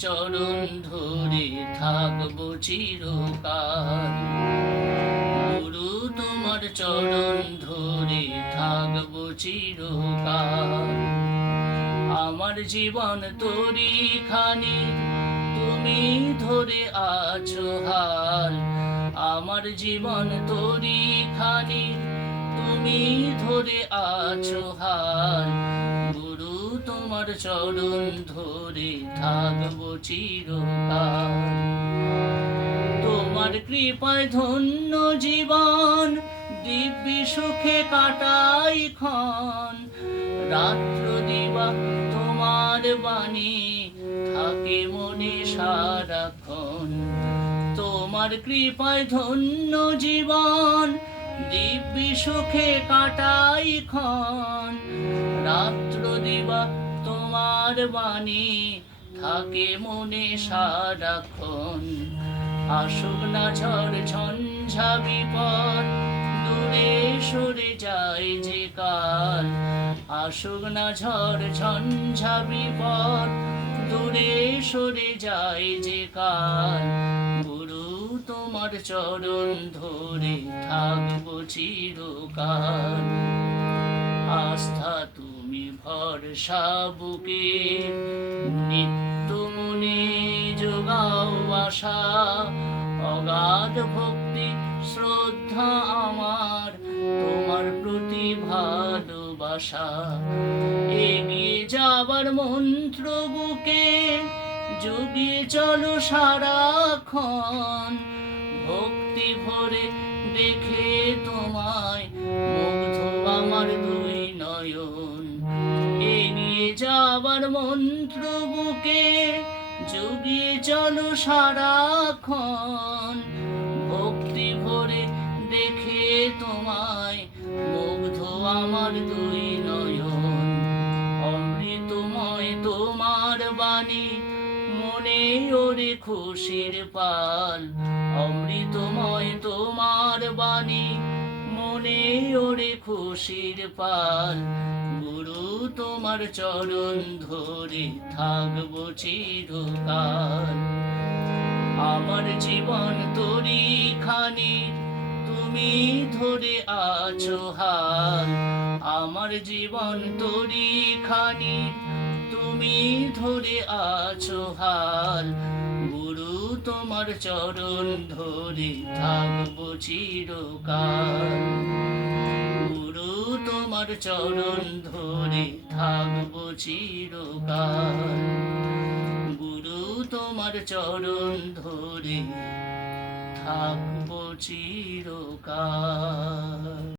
চরণ ধরে থাকব চিরকাল। গুরু, তোমার চরণ ধরে থাকব চিরকাল। আমার জীবন তোরি খানি তুমি ধরে আছো হাল। আমার জীবন তোরি খানি তুমি ধরে আছো হাল। গুরু, তোমার চরণ ধরে থাকব চিরকাল। তোমার কৃপায় ধন্য জীবন, দিব্য সুখে কাটাই ক্ষণ। রাত্র দিবা তোমার বাণী, থাকে মনে সারাক্ষণ। তোমার কৃপায় ধন্য জীবন সুখে কাটাই ক্ষণ। রাত্র দিবা তোমার বাণী, থাকে মনে সারাক্ষণ আসুক না ঝড়, ঝঞ্ঝা বিপদ, দূরে সরে যায় যে কাল। আসুক না ঝড়, ঝঞ্ঝা বিপদ, দূরে সরে যায় যে কাল। গুরু তোমার চরণ ধরে থাকব চিরকাল। আস্থা তুমি ভরসা বুকে, নিত্য মনে যোগাও আশা। অগাধ ভক্তি, শ্রদ্ধা আমার, তোমার প্রতি ভালোবাসা। এগিয়ে যাবার মন্ত্র বুকে, যুগে চলো সারাক্ষণ। ভক্তি ভরে দেখে তোমায় মুগ্ধ আমার দুই নয়ন। যাবার মন্ত্র বুকে যুগিয়ে চলো সারাক্ষণ। ভক্তি ভরে দেখে তোমায় মুগ্ধ আমার দুই মনে ওরে খুশির পাল, অমৃতময় তোমার বাণী। মনে ওরে খুশির পাল, গুরু তোমার চরণ ধরে থাকব চিরকাল। আমার জীবন তোরি খানি, তুমি ধরে আছো হাল। আমার জীবন তোরি খানি তুমি ধরে আছো হাল। গুরু তোমার চরণ ধরে থাকব চিরকাল। গুরু তোমার চরণ ধরে থাকব চিরকাল। গুরু তোমার চরণ ধরে থাকব চিরকাল।